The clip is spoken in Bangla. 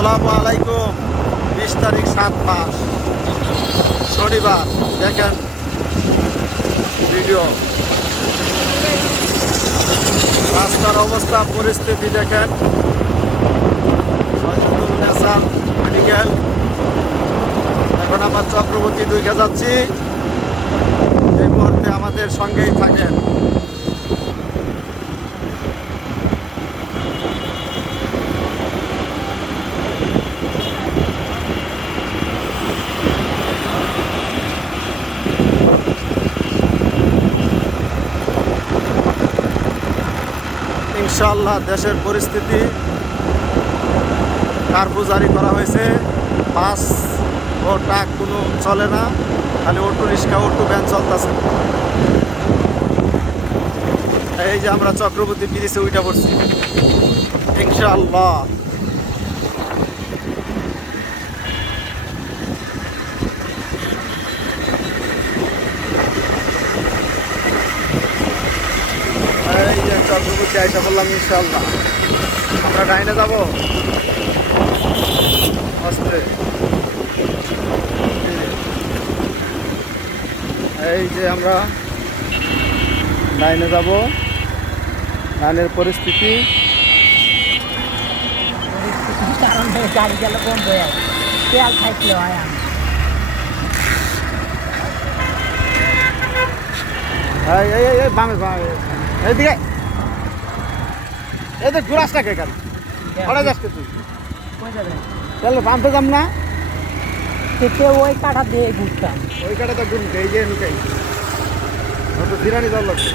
আসসালামু আলাইকুম। বিশ তারিখ সাত মাস। শনিবার। দেখেন ভিডিও। রাস্তার অবস্থা, পরিস্থিতি দেখেন। নেসার মেডিকেল এখন আমার চক্রবর্তী দুইকে যাচ্ছি। এই মুহূর্তে আমাদের সঙ্গেই থাকেন। ইনশাল্লাহ দেশের পরিস্থিতি কার্ফু জারি করা হয়েছে। বাস ও ট্রাক কোনো চলে না, খালি অটো রিক্সা, অটো ভ্যান চলতেছে। এই যে আমরা চক্রবর্তী ব্রিজে উইটা পড়ছি। ইনশাল্লাহ আইসা ইনশাল্লাহ আমরা ডাইনে যাব? আস্তে। এই যে আমরা ডাইনে যাব। ডাইনের পরিস্থিতি। কারণ গেলে এই এই বামে। এইদিকে। এই তো ঘুরাসটা কে গাড়ি পড়ে যাস তুই তাহলে বামতে যাম না থেকে ওই কাটা দিয়ে ঘুরতাম ওই কাটা তো ঘুরতে এই যে নুকাই তো জিরানি যাওয়ার লাগছে